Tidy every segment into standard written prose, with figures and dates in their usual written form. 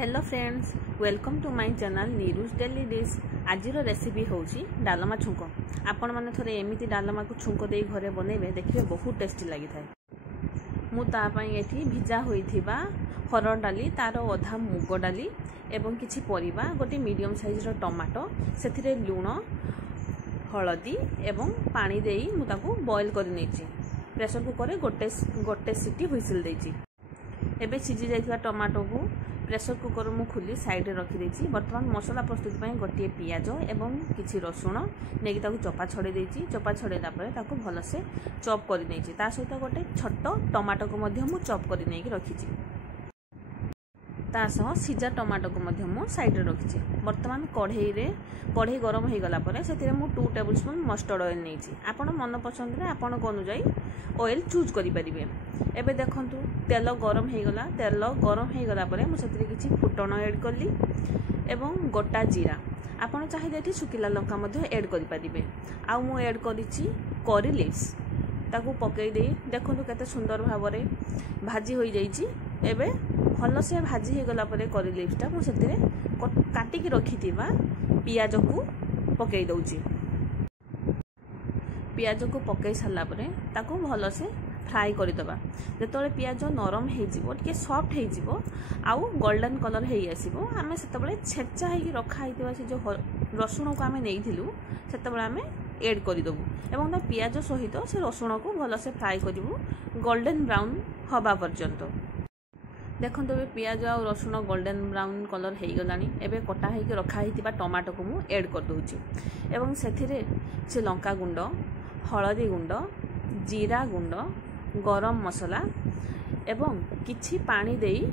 Hello friends, welcome to my channel Neeru's daily dish. आज recipe होची डालमा छुंक। आपण माने थोड़े एमिति डालमा को छुंक दे घरे बनइबे, देखिए बहुत टेस्टी लगी थाए। मु ता पई एठी भिजा होइथिबा हरड़ डाली, तार अधा मुग डाली एवं किछि परिबा, गोटे मीडियम साइज रो टमाटो, सेथिरे लूण, हळदी एवं पानी देई मु ताको बॉईल करि नेछि। प्रेशर कुकर रे गोटे सीटी हुइसिल देछि। एबे सिझी जाइथिबा टमाटो को प्रेशर कुकर मु खोली साइड रे रखी देछि। वर्तमान मसला प्रस्तुति पई गोटे पियाज एवं किछि रसुण नेकी ताको चोपा छडे देछि। चोपा छडेला परे ताको भलो से चॉप करि नेछि। ता सहित गोटे छोटो टमाटो को मध्य मु चॉप करि नेकी रखिछि। ता सह सिजा टमाटो को मध्य मु साइड रे रखिछि। वर्तमान कढ़ई गरम हो गला परे सेतिरे मु 2 टेबलस्पून मस्टर्ड ऑयल नेछि। आपण मन पसंद रे आपण को अनुसार ऑयल चूज करि परिबे। एबे देखंतु तेल गरम हो गला। तेल गरम हो गला परे मु सेतिरे किछि फुटण ऐड करली एवं गोटा जीरा। आपण चाहिए एठी सुकिला लंका मध्य ऐड करि परिबे। आ मु ऐड करिछि करी लीव्स, ताकू पकई दे देखंतु केते सुंदर भाबरे भाजी होई जाइछि। एबे भल से भाजी हो गला परे करी लीव्सटा मु सेतिरे काटिकी रखिथिबा पियाज को पकई दउछि। पियाज को पकई सारला परे ताकू भल से फ्राई करदेबा। जेतोले पियाज नरम हो जिवो, टिके सॉफ्ट हो जिवो, आउ गोल्डन कलर हेई आसीबो, आमे सेतबेले छेचा हेई रखा हितबा से जो रसुण को आमे नेइथिलु सेतबेले आमे ऐड करि दबु एवं ता पियाज सहित से रसुण को भल से फ्राई करिवु गोल्डन ब्राउन हबा पर्यंत। देखंतु ए पियाज आ रसुण गोल्डन ब्राउन कलर हेई गलानी। एबे कटा हेई रखा हितबा टमाटो को मु ऐड कर दउछि एवं सेथिरे से लंका गुंड, हळदी गुंड, जीरा गुंड, गरम मसला एवं किछि पानी देई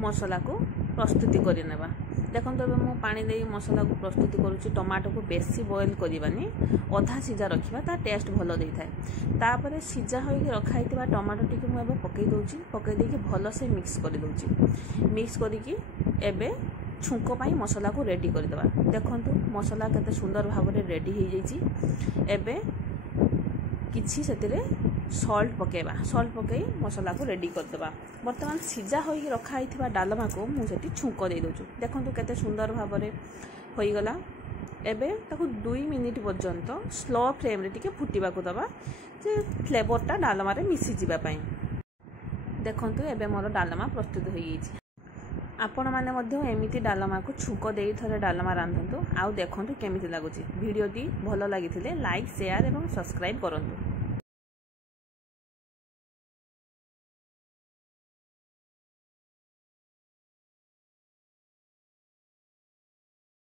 मसला को प्रस्तुति करि नेबा। देखंतु एबे मु पानी देई मसला को प्रस्तुति करूछि। टमाटो को बेसी बॉईल करिबानी, आधा सिजा रखिबा, ता टेस्ट भलो देई थाए। तापरे सिजा होई रखा हितबा टमाटो टिके मु एबे पकई दउछि। पकई देके भलो से मिक्स करि दउछि। मिक्स करिकि एबे छुंक पाई मसला को रेडी कर देबा। देखंतु मसला केते सुंदर भाबरे रेडी हो जाइछि। एबे किछि सेतिरे सॉल्ट पकेबा। सॉल्ट पकई मसला को रेडी कर देबा। वर्तमान सिजा होई रखा हितबा डालमा को मु सेति छुंक दे दउछु। देखंतु केते सुंदर भाबरे होई गला। एबे ताको 2 मिनिट पर्यंत स्लो फ्लेम रे टिके फुटिबा को दबा, जे फ्लेवरटा डालमा रे मिसी जिबा पई। देखंतु एबे मोर डालमा प्रस्तुत होई गेछि। आपण माने मध्य एमिति डालमा को छुंक देई थरे डालमा रांधंतु। आउ देखंतु केमिति लागुछि। वीडियोटी भलो लागिथिले लाइक, शेयर एवं सब्सक्राइब करंतु।